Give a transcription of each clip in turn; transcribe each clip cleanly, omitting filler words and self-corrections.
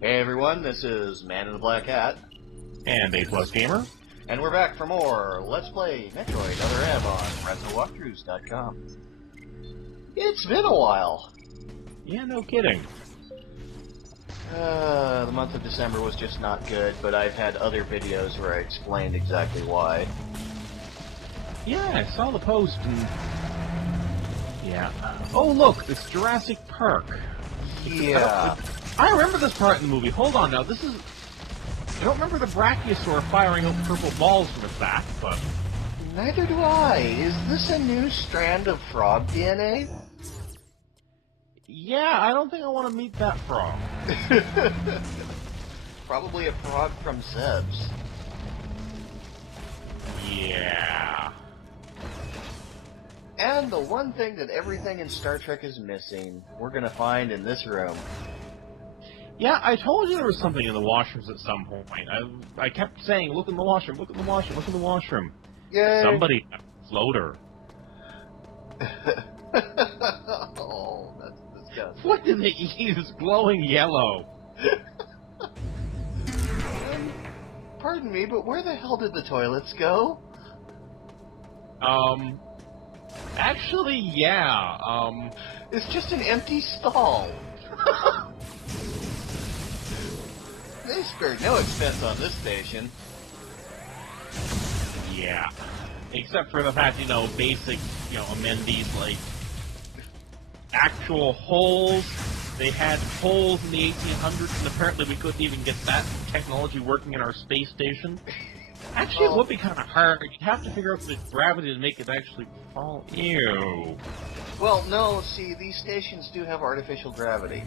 Hey everyone, this is Man in the Black Hat. And A Plus Gamer. And we're back for more Let's Play Metroid Other M on RetroWalkthroughs.com. It's been a while. Yeah, no kidding. The month of December was just not good, but I've had other videos where I explained exactly why. Yeah, I saw the post and... Yeah. Oh look, it's Jurassic Park. Yeah. I remember this part in the movie. Hold on now, this is... I don't remember the Brachiosaur firing out purple balls from its back, but... Neither do I. Is this a new strand of frog DNA? Yeah, I don't think I want to meet that frog. Probably a frog from Zeb's. Yeah. And the one thing that everything in Star Trek is missing, we're gonna find in this room. Yeah, I told you there was something in the washrooms at some point. I kept saying, look in the washroom, look in the washroom, look in the washroom. Yay! Somebody had a floater. Oh, that's disgusting. What did they eat? It's glowing yellow. Pardon me, but where the hell did the toilets go? Actually, yeah, It's just an empty stall. They spared no expense on this station. yeah. Except for the fact, basic, amenities like actual holes. They had holes in the 1800s, and apparently we couldn't even get that technology working in our space station. Actually, it would be kind of hard. You'd have to figure out the gravity to make it actually fall. Ew. Well, no, see, these stations do have artificial gravity.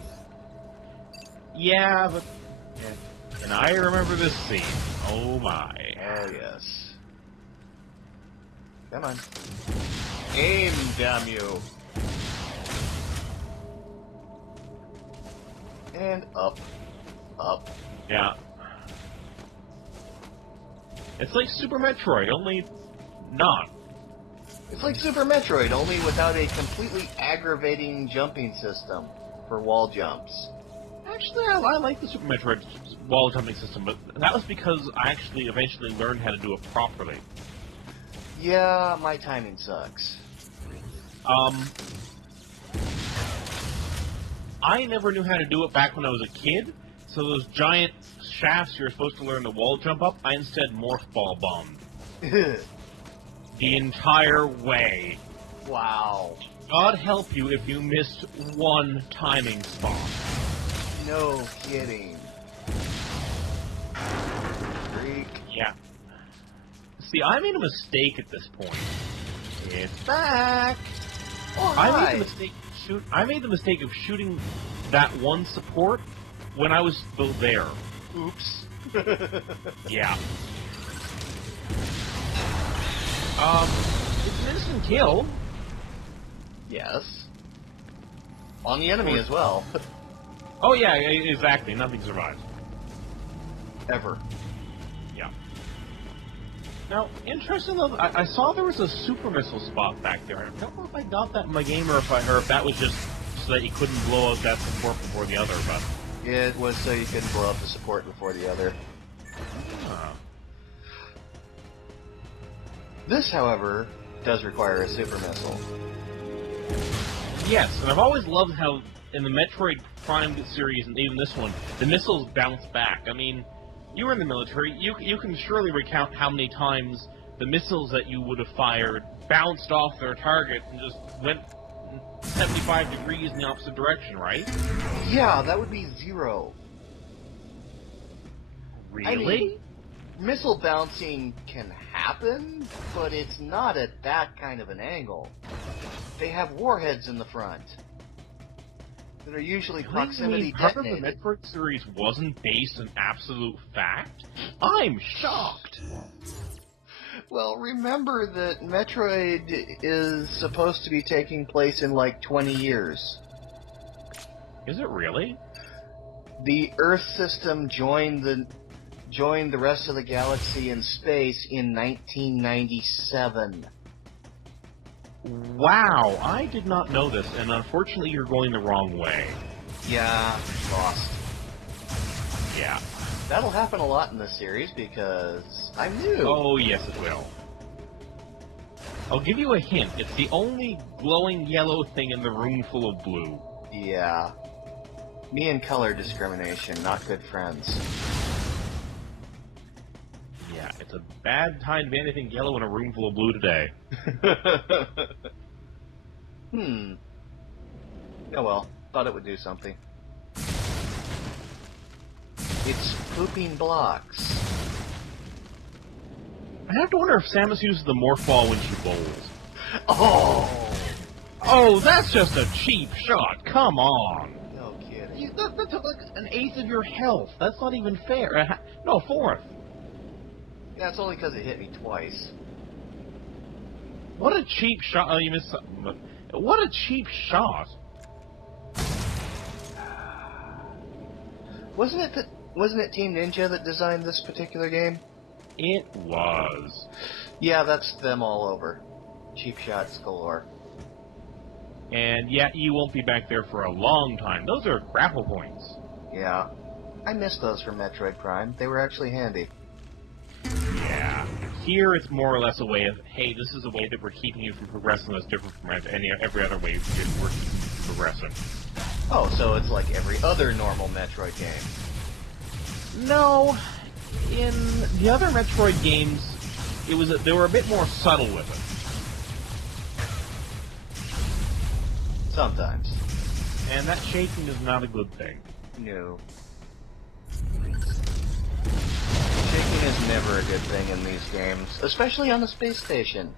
Yeah, but... And I remember this scene. Oh my. Oh, yes. Come on. Aim, damn you. And up. Up. Yeah. It's like Super Metroid, only not. It's like Super Metroid, only without a completely aggravating jumping system for wall jumps. Actually, I like the Super Metroid wall jumping system, but that was because I actually eventually learned how to do it properly. Yeah, my timing sucks. I never knew how to do it back when I was a kid, so those giant shafts you're supposed to learn the wall jump up, I instead morph ball bombed. The entire way. Wow. God help you if you missed one timing spot. No kidding. Freak. Yeah. See, I made a mistake at this point. It's back! Oh, I made the mistake of shooting that one support when I was still there. Oops. Yeah. It's an instant kill. Yes. On the enemy as well. Oh yeah, exactly. Nothing survives. Ever. Yeah. Now, interesting though, I saw there was a super missile spot back there. I don't know if I got that in my game or if that was just so that you couldn't blow out that support before the other, but... It was so you couldn't blow up the support before the other. Ah. This, however, does require a super missile. Yes, and I've always loved how in the Metroid Prime series, and even this one, the missiles bounce back. I mean, you were in the military, you can surely recount how many times the missiles that you would have fired bounced off their target and just went 75 degrees in the opposite direction, right? Yeah, that would be 0. Really? I mean, missile bouncing can happen, but it's not at that kind of an angle. They have warheads in the front that are usually proximity part of detonated. the Metroid series wasn't based on absolute fact? I'm shocked! Well, remember that Metroid is supposed to be taking place in like 20 years. Is it really? The Earth system joined the rest of the galaxy in space in 1997. Wow, I did not know this, and unfortunately you're going the wrong way. Yeah, lost. Yeah. That'll happen a lot in this series because I'm new. Oh, yes, it will. I'll give you a hint. It's the only glowing yellow thing in the room full of blue. Yeah. Me and color discrimination, not good friends. Yeah, it's a bad time to be anything yellow in a room full of blue today. Oh well, thought it would do something. It's pooping blocks. I have to wonder if Samus uses the morph ball when she bowls. Oh! Oh, that's just a cheap shot. Come on. No kidding. That took like an eighth of your health. That's not even fair. No, fourth. Yeah, it's only because it hit me twice. What a cheap shot. Oh, you missed something. What a cheap shot. Wasn't it Team Ninja that designed this particular game? It was. Yeah, that's them all over. Cheap shots galore. And yeah, you won't be back there for a long time. Those are grapple points. Yeah. I missed those from Metroid Prime. They were actually handy. Yeah. Here it's more or less a way of, hey, this is a way that we're keeping you from progressing that's different from every other way we're keeping you from progressing. Oh, so it's like every other normal Metroid game. No. In the other Metroid games, they were a bit more subtle with it. Sometimes. And that shaking is not a good thing. No. Shaking is never a good thing in these games, especially on the space station,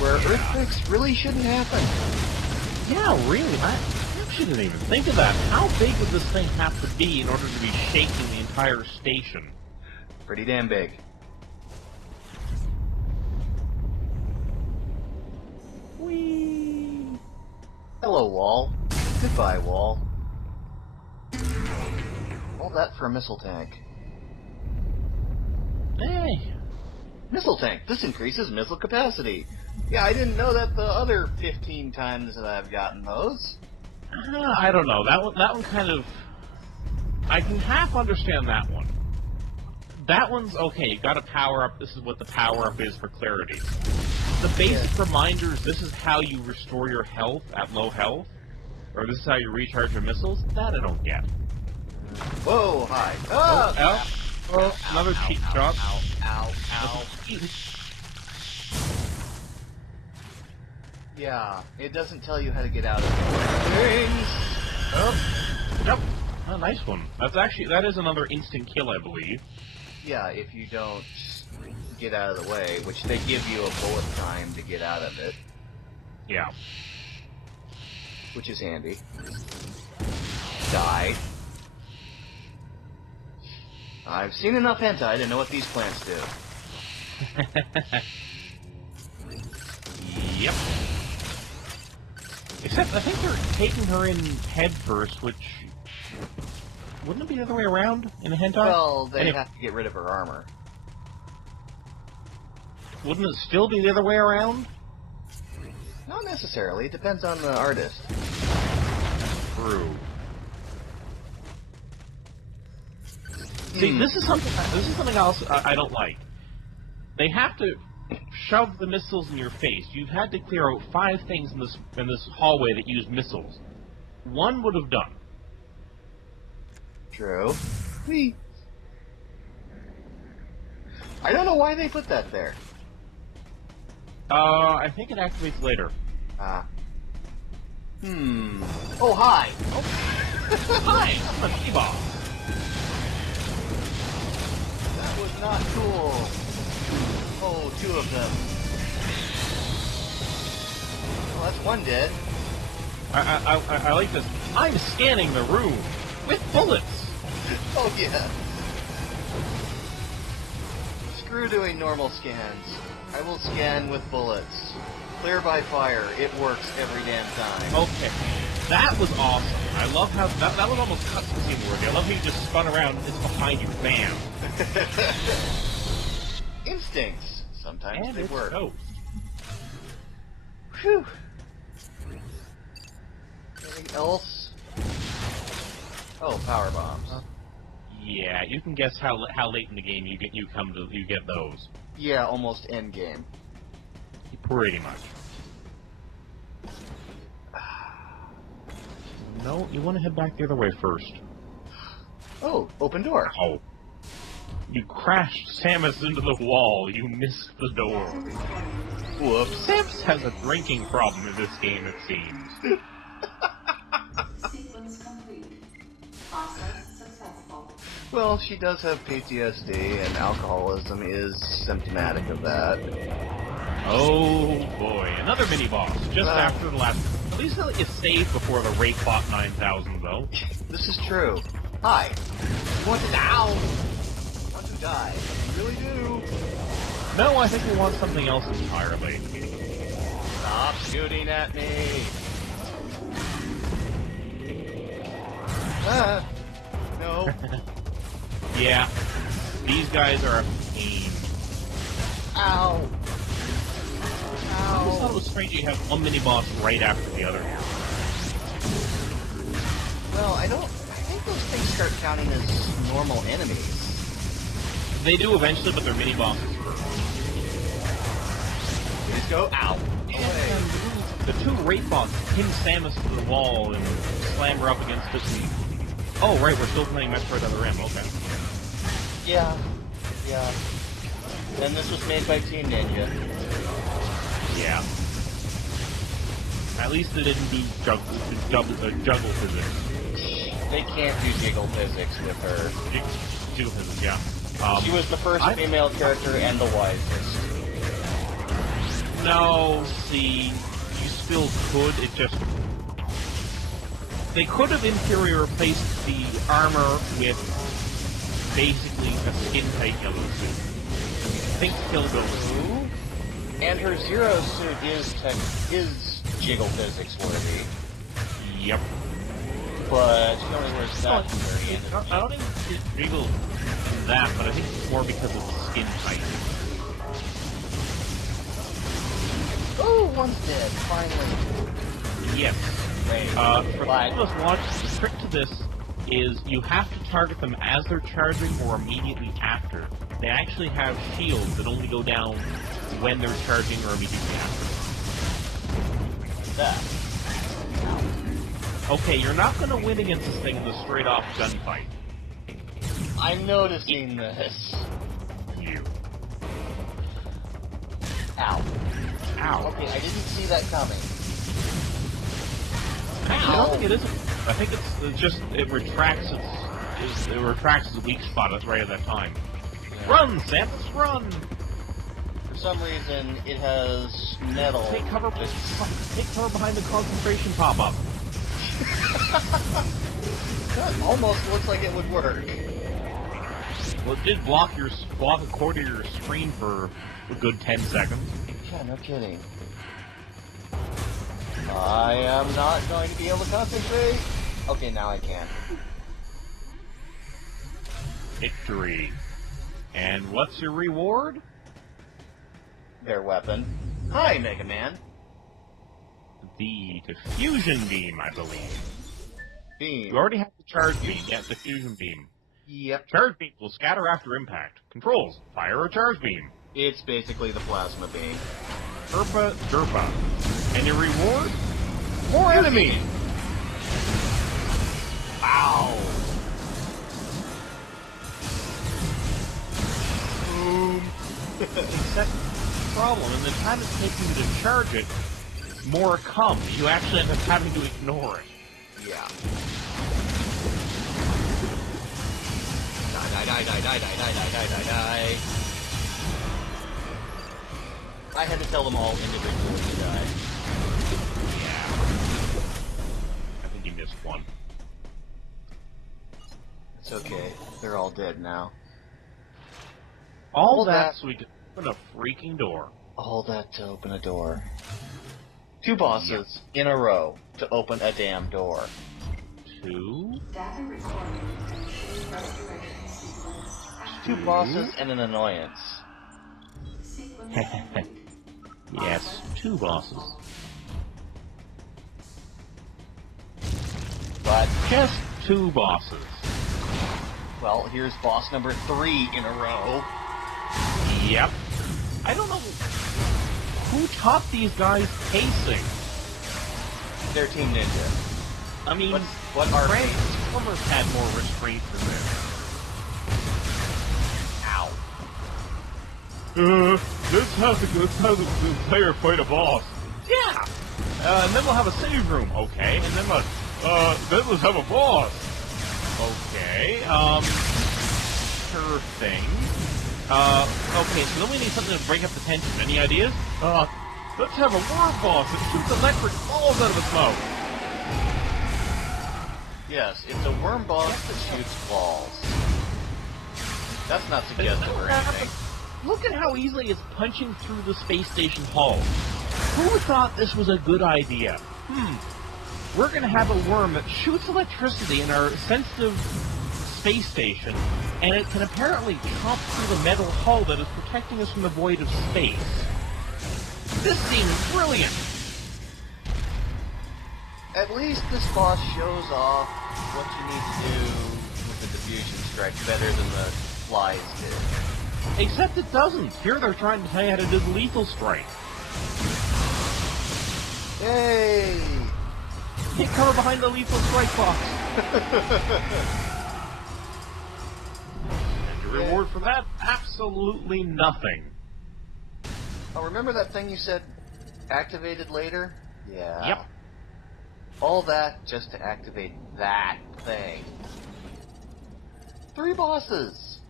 where earthquakes really shouldn't happen. Yeah, really. I actually didn't even think of that. How big would this thing have to be in order to be shaking the entire station? Pretty damn big. Whee! Hello, wall. Goodbye, wall. All that for a missile tank. Hey. Missile tank. This increases missile capacity. Yeah, I didn't know that the other 15 times that I've gotten those. I don't know. That one kind of... I can half understand that one. That one's okay. You got a power-up. This is what the power-up is for clarity. The basic reminders, this is how you restore your health at low health, or this is how you recharge your missiles, that I don't get. Whoa, hi. Oh, another cheap shot. Ow. Yeah, it doesn't tell you how to get out of things. Oh, yep. Oh, nice one. That is another instant kill, I believe. Yeah, if you don't get out of the way, which they give you a bullet time to get out of it. Yeah. Which is handy. Die. I've seen enough hentai to know what these plants do. Yep. Except, I think they're taking her in head first, which... Wouldn't it be the other way around in a hentai? Well, they have to get rid of her armor. Wouldn't it still be the other way around? Not necessarily. It depends on the artist. True. See, this is something else I don't like. They have to shove the missiles in your face. You've had to clear out 5 things in this hallway that use missiles. One would have done. True. Whee. I don't know why they put that there. I think it activates later. Ah. Oh, hi! Oh. Hi! I'm a T-Bomb. That was not cool. Oh, 2 of them. Well, that's one dead. I like this. I'm scanning the room with bullets. Oh, yeah. Screw doing normal scans. I will scan with bullets. Clear by fire. It works every damn time. Okay. That was awesome. I love how... That was almost cutscene worthy. I love how you just spun around and it's behind you. Bam. Instincts. Sometimes And they it's work. toast. Whew. Anything else? Oh, power bombs. Yeah, you can guess how late in the game you get those. Yeah, almost end game. Pretty much. No, you want to head back the other way first. Oh, open door. Oh. You crashed Samus into the wall. You missed the door. Whoops. Samus has a drinking problem in this game, it seems. Sequence complete. Process successful. Well, she does have PTSD, and alcoholism is symptomatic of that. Oh boy, another mini boss just after the last. At least it's saved before the Rape Bot 9000, though. This is true. Hi. You want to die? You want to die? You really do. No, I think we want something else entirely. Stop shooting at me. No. Yeah, these guys are a pain. Ow. I just thought it Ow. was strange you have one mini boss right after the other. Well, I think those things start counting as normal enemies. They do eventually, but they're mini bosses first. Please go. Ow. And the two Rape Bots pin Samus to the wall and slam her up against it. Oh, right, we're still playing Metroid Other M, okay. Yeah. Yeah. And this was made by Team Ninja. Yeah. At least they didn't do juggle physics. They can't do jiggle physics with her. Jiggle physics, yeah. She was the first female character and the wisest. No, see, you still could, it just... They could have, in theory, replaced the armor with basically a skin-tight yellow suit. Think Kilgo. And her Zero suit is jiggle physics worthy. Yep. But she only wears that at the very end of the I don't even think jiggle in that, but I think it's more because of the skin type. Oh, one's dead, finally. Yes. Great. For But- those of us watching, the trick to this is you have to target them as they're charging or immediately after. They actually have shields that only go down when they're charging or immediately after. that. Okay, you're not going to win against this thing in the straight-off gunfight. I'm noticing this. You. Ow. Ow. Okay, I didn't see that coming. Actually, I don't think it is. I think it's just it retracts its weak spot right at that time. Yeah. Run, Samus, run! For some reason, it has metal. Take cover behind the concentration pop-up. That almost looks like it would work. Well, it did block a quarter of your screen for a good 10 seconds. Yeah, no kidding. I am not going to be able to concentrate. Okay, now I can. Victory. And what's your reward? Their weapon. Hi, Mega Man. The diffusion beam, I believe. Beam. You already have the charge beam. Yeah, diffusion beam. Yep. Charge beam will scatter after impact. Controls. Fire a charge beam. It's basically the plasma beam. Derpa, derpa. And your reward? More enemies! Ow! Boom. Except problem, and the time it's taking you to charge it, more come. You actually end up having to ignore it. Yeah. Die, die, die, die, die, die, die, die, die, die. I had to tell them all individually to die. Yeah. I think you missed one. It's okay. They're all dead now. All All that that- so we could open a freaking door. All that to open a door. 2 bosses in a row to open a damn door. 2? Data recorded. Restoration sequence. 2 bosses and an annoyance. Sequence complete. Yes, 2 bosses. But Just 2 bosses. Well, here's boss number 3 in a row. Yep. I don't know who taught these guys pacing. They're Team Ninja. I mean, What are Transformers had more restraint than this. Ow. Let's have the player fight a boss. Yeah. And then we'll have a save room. Okay. And then let's have a boss. Okay. Sure thing. Okay, so then we need something to break up the tension. Any ideas? Let's have a worm boss that shoots electric balls out of its mouth. Yes, it's a worm boss that shoots balls. That's not suggestive or anything. Look at how easily it's punching through the space station hull. Who thought this was a good idea? We're gonna have a worm that shoots electricity in our sensitive space station, and it can apparently chomp through the metal hull that is protecting us from the void of space. This seems brilliant! At least this boss shows off what you need to do with the diffusion strike better than the flies did. Except it doesn't. Here they're trying to tell you how to do the lethal strike. Yay! Get cover behind the lethal strike box. And your reward for that? Absolutely nothing. Oh, remember that thing you said activated later? Yeah. Yep. All that just to activate that thing. 3 bosses!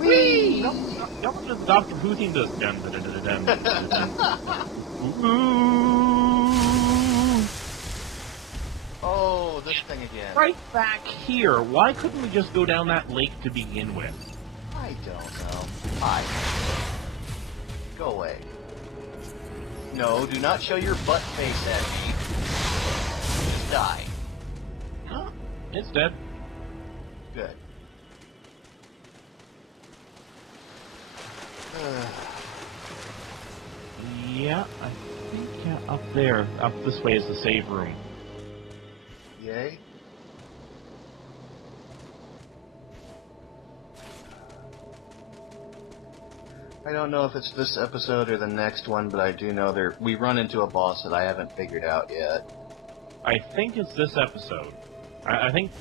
Whee! Y'all listen to the Doctor Who theme does. Dun, dun, dun, dun, dun, dun, dun, dun. Ooh. Oh, this thing again. Right back here. Why couldn't we just go down that lake to begin with? I don't know. Go away. No, do not show your butt face at me. Just die. Huh? It's dead. Good. Yeah, I think up there. Up this way is the save room. Yay. I don't know if it's this episode or the next one, but I do know we run into a boss that I haven't figured out yet. I think it's this episode. I think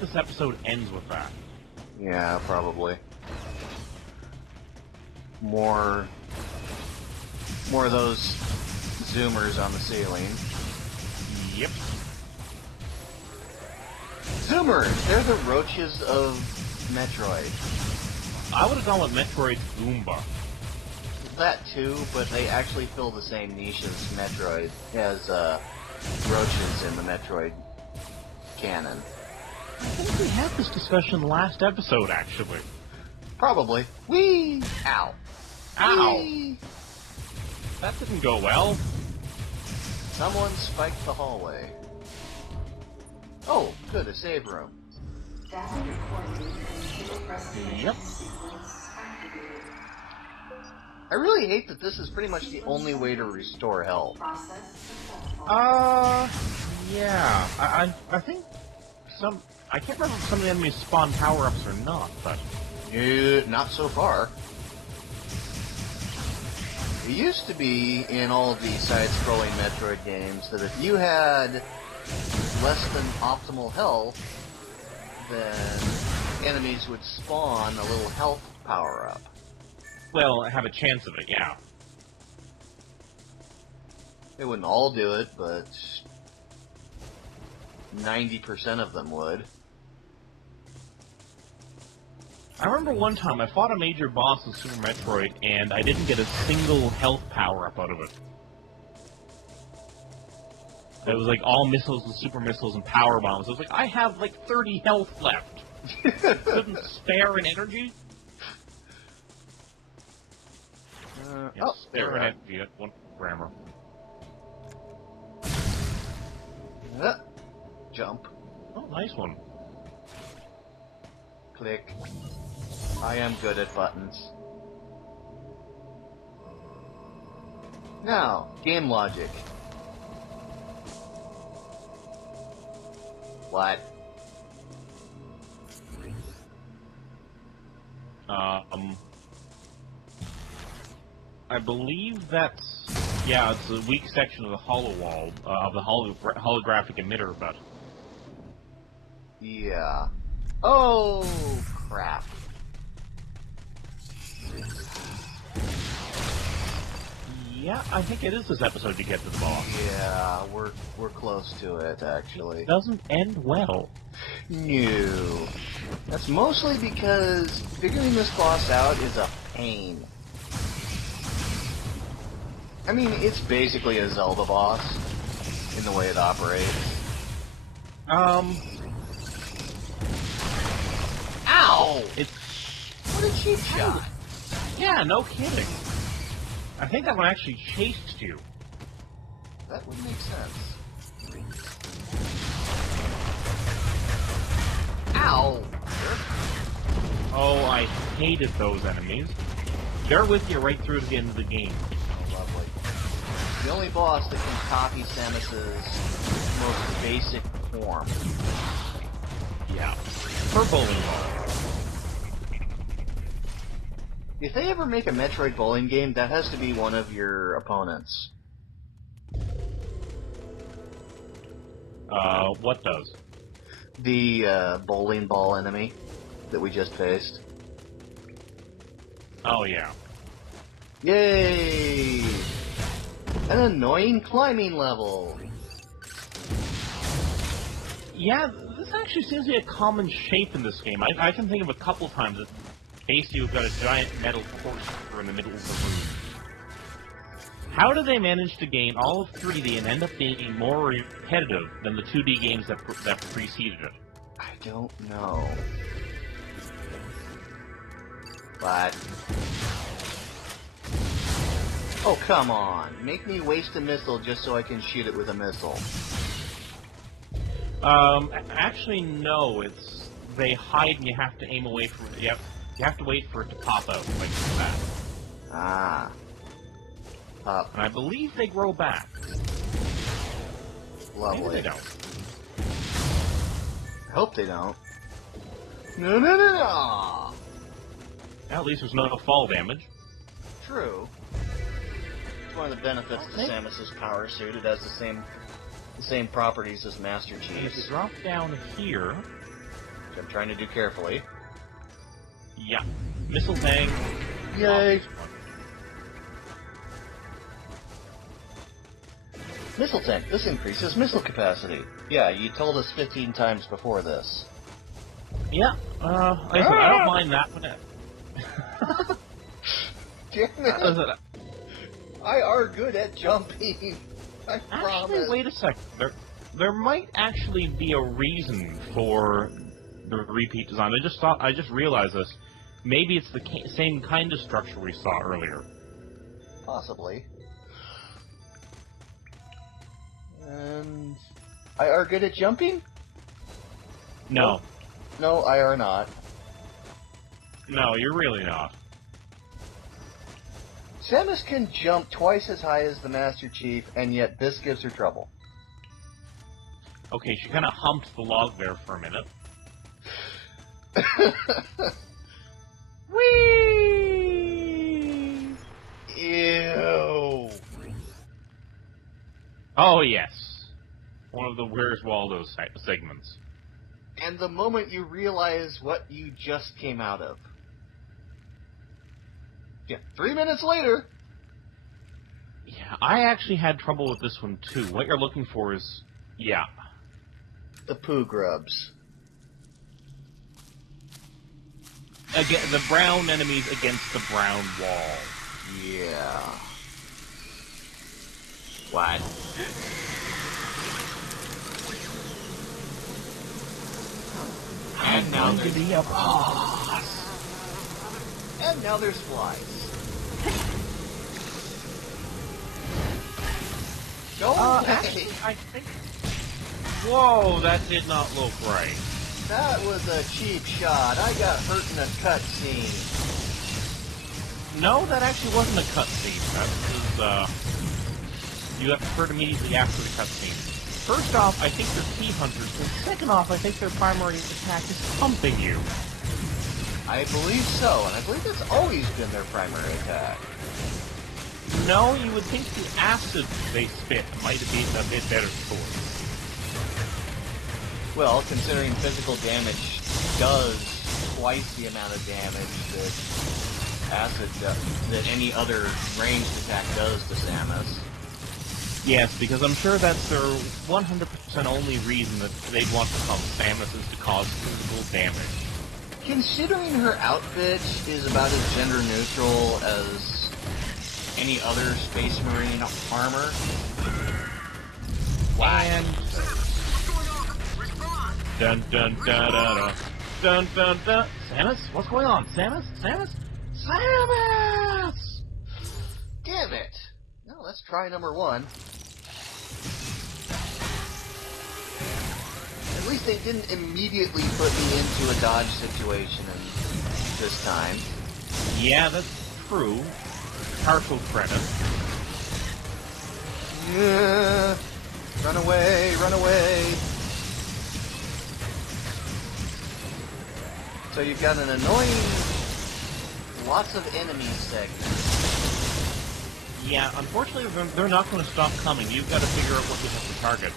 this episode ends with that. Yeah, probably. More of those zoomers on the ceiling. Yep. Zoomers! They're the roaches of Metroid. I would have gone with Metroid Goomba. That too, but they actually fill the same niche as Metroid, as roaches in the Metroid canon. I think we had this discussion last episode, actually. Probably. Whee! Ow. Ow! Whee! That didn't go well. Someone spiked the hallway. Oh, good, a save room. Data recording and restoration Yep. sequence activated. I really hate that this is pretty much the only way to restore health. Process successful. Yeah. I think I can't remember if some of the enemies spawn power-ups or not, but... Not so far. It used to be in all of the side-scrolling Metroid games that if you had less than optimal health, then enemies would spawn a little health power-up. Well, I have a chance of it, yeah. They wouldn't all do it, but 90% of them would. I remember one time I fought a major boss in Super Metroid, and I didn't get a single health power-up out of it. It was like all missiles and super missiles and power bombs. I was like, I have like 30 health left. Couldn't spare an energy? Yes, Oh, spare alright. an energy. That's one grammar. Jump. Oh, nice one. Click. I am good at buttons. Now, game logic. What? I believe that's... Yeah, it's a weak section of the hollow wall, of the holographic emitter, but... Yeah. Oh, crap. Yeah, I think it is this episode to get to the boss. Yeah, we're close to it, actually. It doesn't end well. No. That's mostly because figuring this boss out is a pain. I mean, it's basically a Zelda boss in the way it operates. Ow! It's... What a cheap shot. Yeah, no kidding. I think that one actually chased you. That would make sense. Ow! Oh, I hated those enemies. They're with you right through to the end of the game. Oh, lovely. The only boss that can copy Samus's most basic form. Yeah. For bowling ball. If they ever make a Metroid bowling game, that has to be one of your opponents. What does? The bowling ball enemy that we just faced. Oh, yeah. Yay! An annoying climbing level. Yeah, this actually seems to be a common shape in this game. I can think of a couple times that basically you've got a giant metal corkscrew in the middle of the room. How do they manage to gain all of 3D and end up being more repetitive than the 2D games that preceded it? I don't know. But... Oh, come on. Make me waste a missile just so I can shoot it with a missile. Actually, no. It's... They hide and you have to aim away from it. You have to wait for it to pop out, like that. Ah. Up. And I believe they grow back. Lovely. Maybe they don't. I hope they don't. No, no, no, no! At least there's no fall damage. True. It's one of the benefits to Samus's power suit. It has the same properties as Master And if you Chief's. drop down here... Which I'm trying to do carefully. Yeah. Missile tang. Yay! Missile tank. This increases missile capacity. Yeah, you told us 15 times before this. Yeah. Like I said, I don't mind that one. Damn it! I are good at jumping. I promise. Actually, wait a second. There might actually be a reason for the repeat design. I just realized this. Maybe it's the same kind of structure we saw earlier. Possibly. And I are good at jumping? No. No, I are not. No, you're really not. Samus can jump twice as high as the Master Chief, and yet this gives her trouble. Okay, she kind of humped the log there for a minute. Whee! Ew. Oh, yes. One of the Where's Waldo segments. And the moment you realize what you just came out of. Yeah, 3 minutes later. Yeah, I actually had trouble with this one, too. What you're looking for is... Yeah. The poo grubs. Again, the brown enemies against the brown wall. Yeah. What? And now there's be a boss. And now there's flies. Go away. Actually, I think... Whoa, that did not look right. That was a cheap shot. I got hurt in a cutscene. No, that actually wasn't a cutscene. That was, you got hurt immediately after the cutscene. First off, I think they're key hunters, and second off, I think their primary attack is pumping you. I believe so, and I believe that's always been their primary attack. No, you would think the acid they spit might have been a bit better sword. Well, considering physical damage does twice the amount of damage that acid does, that any other ranged attack does to Samus. Yes, because I'm sure that's their 100% only reason that they'd want to call Samus is to cause physical damage. Considering her outfit is about as gender neutral as any other Space Marine armor. And dun dun dun dun dun dun dun. Samus, what's going on? Samus, Samus, Samus! Damn it! Well, let's try number one. At least they didn't immediately put me into a dodge situation this time. Yeah, that's true. Partial credit. Yeah. Run away, run away. So you've got an annoying, lots of enemies segment. Yeah, unfortunately, they're not going to stop coming. You've got to figure out what you have to target.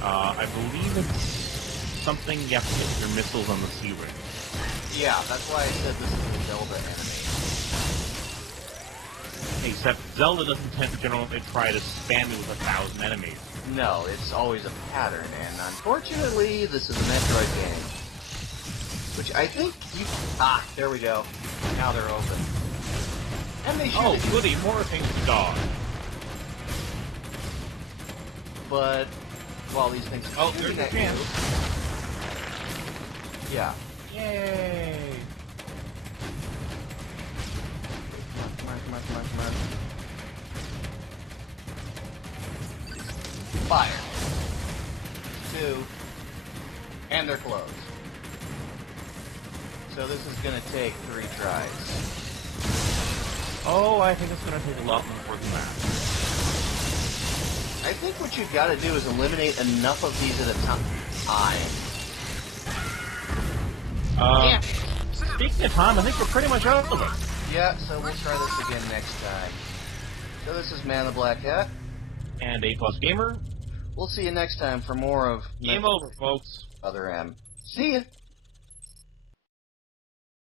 I believe it's something you have to hit your missiles on the sea ring. Yeah, that's why I said this is a Zelda enemy. Except Zelda doesn't tend to generally try to spam you with 1,000 enemies. No, it's always a pattern, and unfortunately, this is a Metroid game. Which I think you... Ah, there we go. Now they're open. And they shoot Oh, at you. goody, more things to dodge. But while these things are Oh, there's shooting your at you... chance. Yeah. Yay! Come on, come on, come on, come on. Fire. 2. And they're closed. So this is gonna take 3 tries. Oh, I think it's going to take a lot more than that. I think what you've got to do is eliminate enough of these at a time. Yeah. Speaking of time, I think we're pretty much out of it. Yeah, so we'll try this again next time. So this is Man in the Black Hat. And A+ Gamer. We'll see you next time for more of Game over, folks. Other M. See ya!